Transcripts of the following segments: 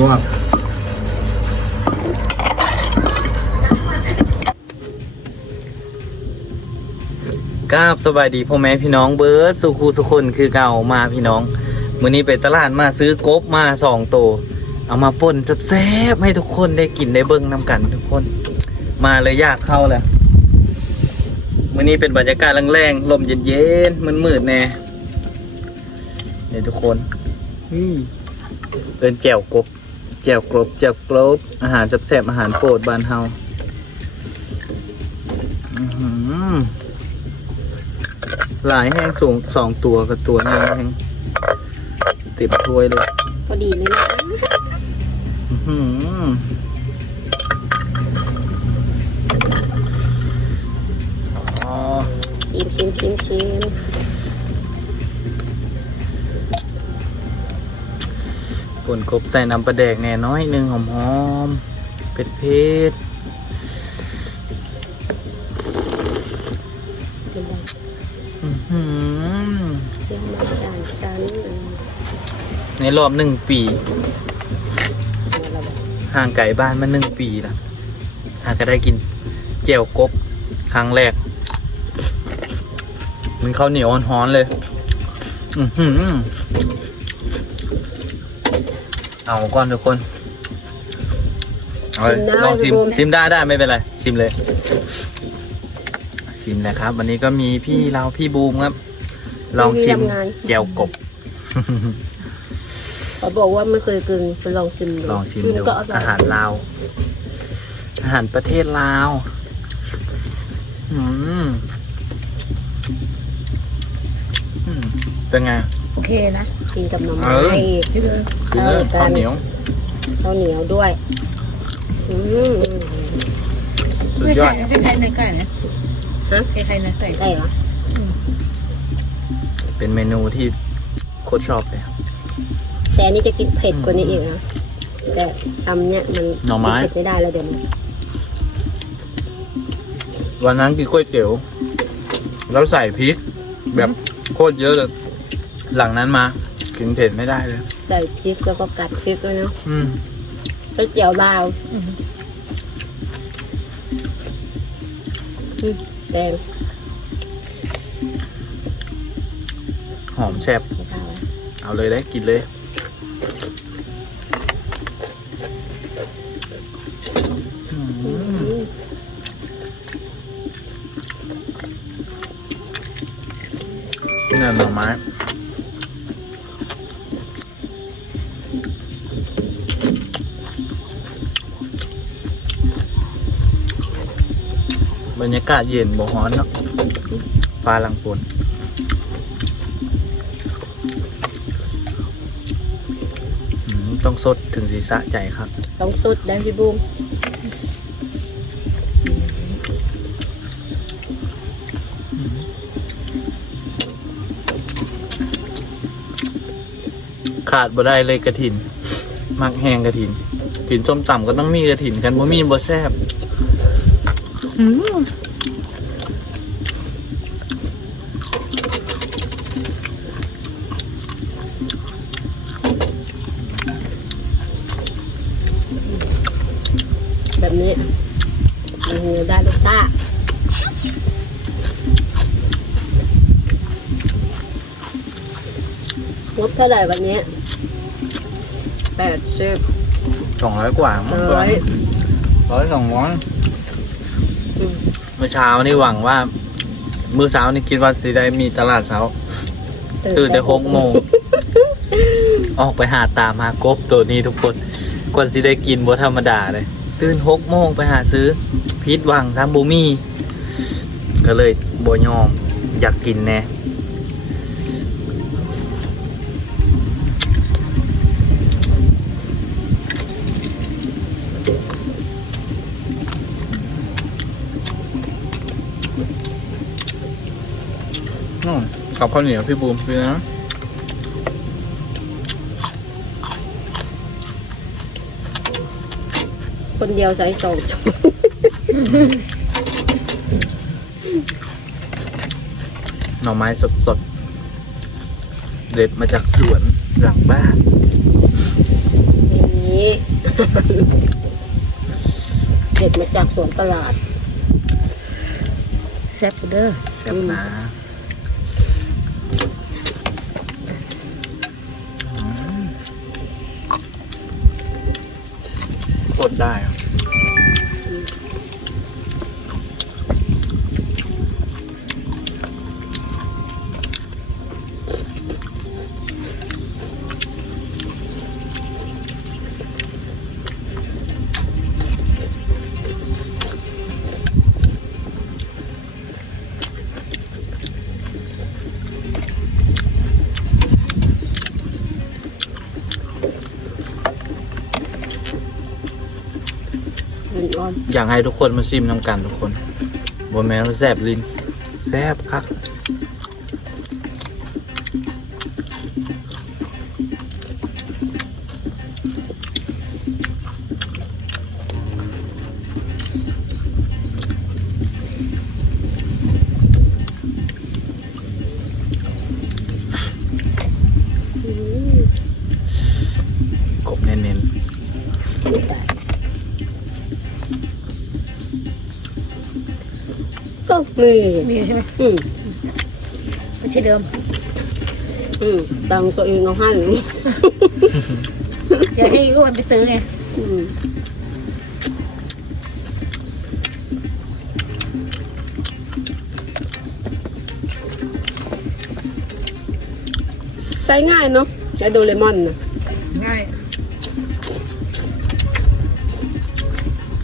ลวกกราบสบายดีพ่อแม่พี่น้องเบิร์ดสุขูสุคนคือเก่ามาพี่น้องมื้อนี้ไปตลาดมาซื้อกบมาสองตัวเอามาป่นแซ่บๆให้ทุกคนได้กินได้เบิ่งนำกันทุกคน มาเลยยากเข้าแล้วมื้อนี้เป็นบรรยากาศแรงๆลมเย็นๆมืดๆแน่เนี่ยทุกคนนี่เอินแจ่วกบ แจ่วกรบแจ่วกรบอาหารแซ่บๆอาหารโปรดบ้านเฮาอื้อหือหลายแห้งสูงสองตัวกับตัวนี้แห้งเต็มถ้วยเลยพอดีเลยนะอื้อหืออ๋อชิมชิมชิมชิม ป่นกบใส่น้ำปลาแดกแน่น้อยหนึ่งหอมๆเผ็ดเผ็ดเป็นไรๆอื้อหือเรื่องมาจานในรอบหนึ่งปี ห่างไก่บ้านมาหนึ่งปีแล้วหากก็ได้กินเจียวกบครั้งแรก มันข้าวเหนียวฮ้อนๆเลย อือหือ เอาก่อนทุกคนเอาเลยลองชิมชิมได้ได้ไม่เป็นไร ชิมเลย ชิมเลยครับ วันนี้ก็มีพี่เราพี่บูมครับ ลองชิมเจียวกบ เขาบอกว่าไม่เคยกินไปลองชิมดูลองชิมดูก็อร่อยอาหารลาว อาหารประเทศลาว อืมอืมเป็นไง โอเคนะ กินกับหน่อเอไม้อพี่เบิร์ดคือข้าวเหนียวข้าวเหนียวด้วยอืมสุดยอดคล้ายๆเนื้อไก่นะฮะคล้ายๆเนื้อไก่ได้เหรอเป็นเมนูที่โคตรชอบเลยแต่อันนี้จะกินเผ็ดกว่านี้อีกนะแต่ทำเนี่ยมันหน่อไม้กินเผ็ดไม่ได้แล้วเดี๋ยวนี้วันนั้นกินก๋วยเตี๋ยวแล้วใส่พริก แบบโคตรเยอะเลยหลังนั้นมา กินเผ็ดไม่ได้เลย ใส่พริกแล้วก็กัดพริกด้วยเนาะอืมก๋วยเตี๋ยวลาวอืมแดงหอมแซ่บไม่ข้าวเอาเลยได้กินเลยอืมนี่หน่อไม้ากาศเย็นบ่ฮ้อนเนาะฟ้าหลังฝนอืมต้องสดถึงศีรษะใจครับ ต้องสุดได้พี่บูมขาดบ่ได้เลยกระถิน มักแหงกระถินกินส้มตำก็ต้องมีกระถินกันบ่มีบ่แซ่บอืมแบบนี้มันเนื้อได้รสชาติงบเท่าไหร่วันนี้แปดสิบสองร้อยกว่ามั้งร้อยร้อยสองร้อยอืมเมื่อเช้านี่หวังว่า มื้อเช้านี่คิดว่าสิได้มีตลาดเช้าตื่นแต่หกโมงออกไปหาตามหากบตัวนี้ทุกคนกว่าสิได้กินบ่ธรรมดาเลย ตื่นหกโมงไปหาซื้อพิษวังซ้ำบูมี่ก็เลยบ่ยอมอยากกินแน่ กับข้าวเหนียวพี่บูมพี่นะคนเดียวใช้สองช้อนหน่อไม้สดๆเด็ดมาจากสวนหลังบ้านนี่นี้เด็ดมาจากสวนตลาดแซ่บเด้อแซ่บนะ ตรได้ครับ อนอยากให้ทุกคนมาชิมน้ำกันทุกคนบนแม้ว่าแซบลิ้นแซบคัก ก็มีมีใช่ไหมอืมไม่ใช่เดิม อืมตังค์ตัวเองเอาให้อย่าให้อ้วนไปซื้อไงอืมใช้ง่ายเนาะใช้โดเรมอนนะง่ายๆ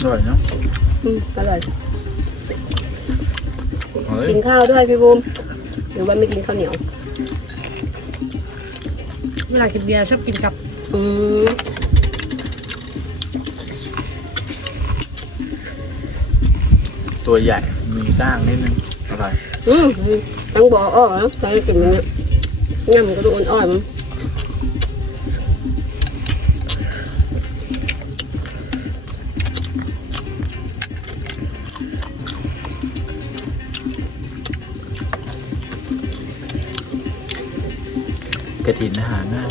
อร่อยเนาะอืมอร่อยเฮ้ย กินข้าวด้วยพี่บูมหรือว่าไม่กินข้าวเหนียว เวลากินเบียร์ชอบกินกับอืมตัวใหญ่ มีก้างนิดนึงอร่อย อืมตั้งบ่ออ้อนะใช้กินมันเนี่ยงั้นมันก็ดูอ่อนๆมั้ง ถินอาหารง่าย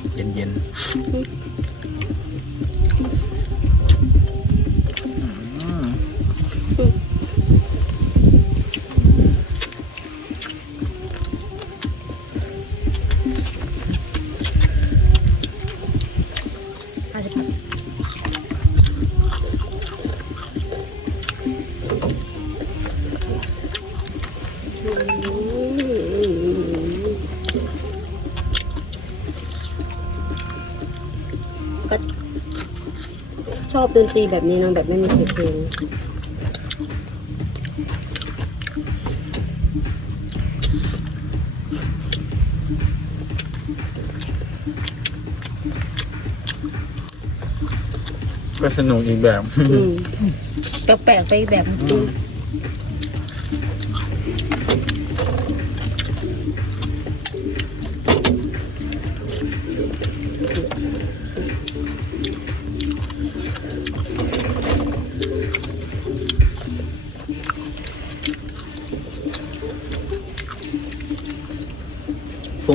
มืดเย็นเย็นๆ ชอบดนตรีแบบนี้เนาะแบบไม่มีเสียงเพลงก็สนุกอีกแบบ อืม แปลกๆไปอีกแบบนึงพรุ่ง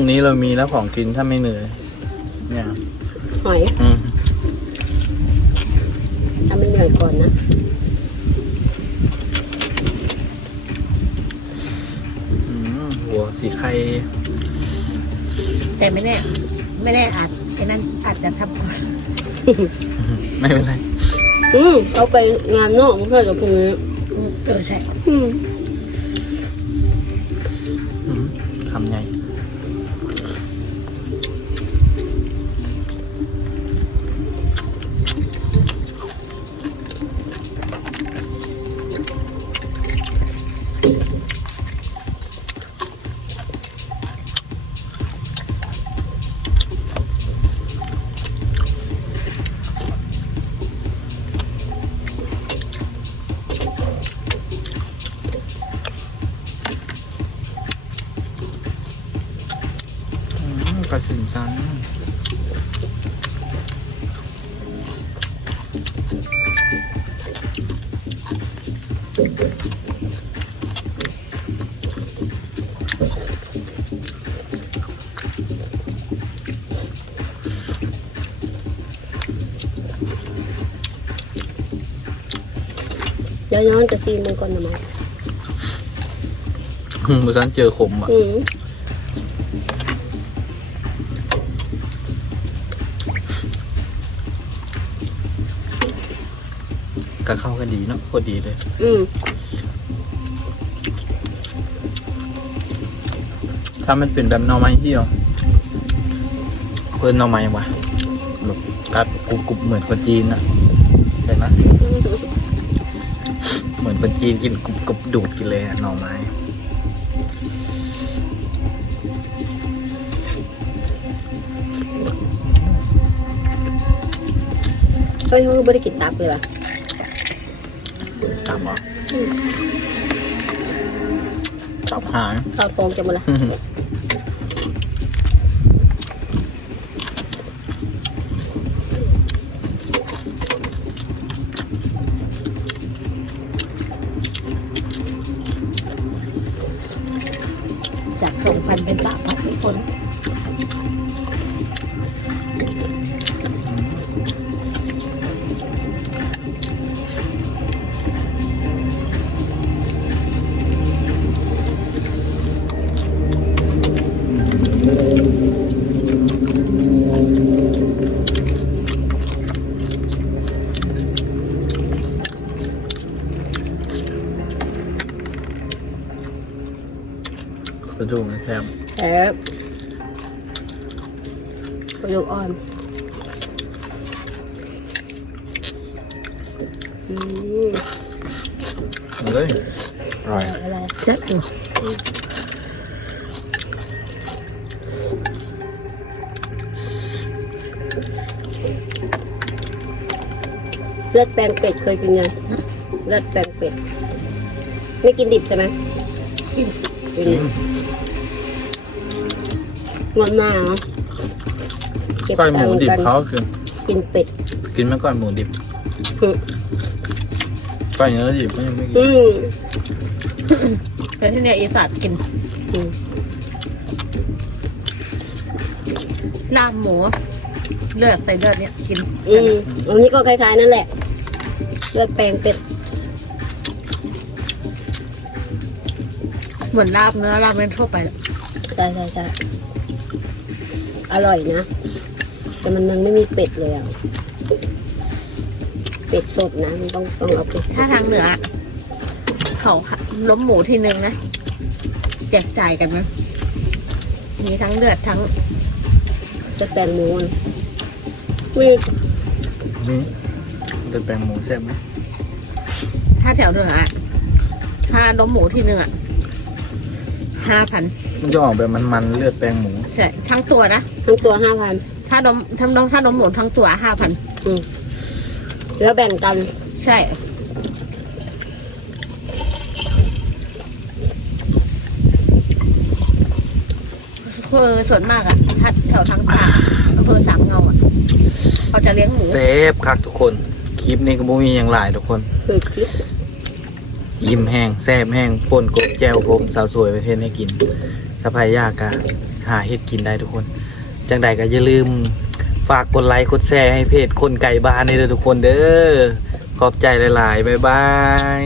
นี้เรามีแล้วของกินถ้าไม่เหนื่อย เนี่ย หอยอืมทำไม่เหนื่อยก่อนนะ อืมหัวสีไข่แต่ไม่แน่ไม่แน่อาจไอ้นั่นอาจจะทำก่อนไม่เป็นไร อืมเอาไปงานนอกมันก็จะพรุ่งนี้อืมเออใช่ อืม เดี๋ยวย้อนจะซีมันก่อนนะมั้งอืมเมื่อฉันเจอขมอะอืมก็เข้ากันดีเนาะโคตรดีเลย อืมถ้ามันเป็นแบบหน่อไม้เหี่ยว เพิ่นหน่อไม้วะแบบกัดกรุบๆเหมือนคนจีนอะ เหมือนคนจีนกินกรุบกรุบดูดกินเลยอะหน่อไม้เฮ้ยเขาไม่ได้กินตับเลยว่ะตับเหรอตับหางข้าวฟองจะหมดละ จากส่งพันเป็นปะพัดฝน กระดูกมันแซ่บแอบประโยคอ่อนอืมเอาเลยอร่อยอะไรแซ่บอยู่เลือดแปลงเป็ดเคยกินยังเลือดแปลงเป็ด ไม่กินดิบใช่ไหมกินกิน งอนหน้าเหรอเก็บก้อยหตัมูงค์ดิบกันเขาคือกินเป็ด กินไหม่ก้อยหมูดิบอืม ก้อยเนื้อดิบก็ยังไม่กินอืมแต่ที่เนี่ยอีสานกินอืมลาบหมู เลือดใส่เลือดเนี่ยกินอืมอันนี้ก็คล้ายๆนั่นแหละเลือดแปลงเป็ดเหมือนลาบเนื้อลาบเนื้อทั่วไป ใช่ใช่ใช่ อร่อยนะ แต่มันมันไม่มีเป็ดเลยอะ เป็ดสดนะ มันต้องต้องเอาเป็ดสดถ้าทางเหนือเขาล้มหมูทีนึงนะ แจกจ่ายกันไหมมีทั้งเลือดทั้งจะแปลงหมูนะมีนี่เดือดแปลงหมูแซ่บไหมถ้าแถวเหนืออะถ้าล้มหมูทีนึงอะห้าพัน มันจะออกแบบมันๆเลือดแปลงหมูใช่ทั้งตัวนะ ทั้งตัวห้าพันถ้าล้มถ้าล้มถ้าล้มหมูทั้งตัวห้าพันแล้วแบ่งกัน ใช่ คือส่วนมากอะถ้าแถวทางป่าอำเภอสามเงาอะเขาจะเลี้ยงหมู เซฟคักทุกคน คลิปนี้ก็บ่มีอย่างหลายทุกคนเปิดคลิป ยิ้มแห้งแซบแห้งป่นกบแจวกบสาวสวยประเทศให้กิน ถ้าใครอยากก็หาเห็ดกินได้ทุกคน จังใดก็อย่าลืมฝากกดไลค์กดแชร์ให้เพจคนไก่บ้านนี่เด้อทุกคนเด้อขอบใจหลายๆบ๊ายบาย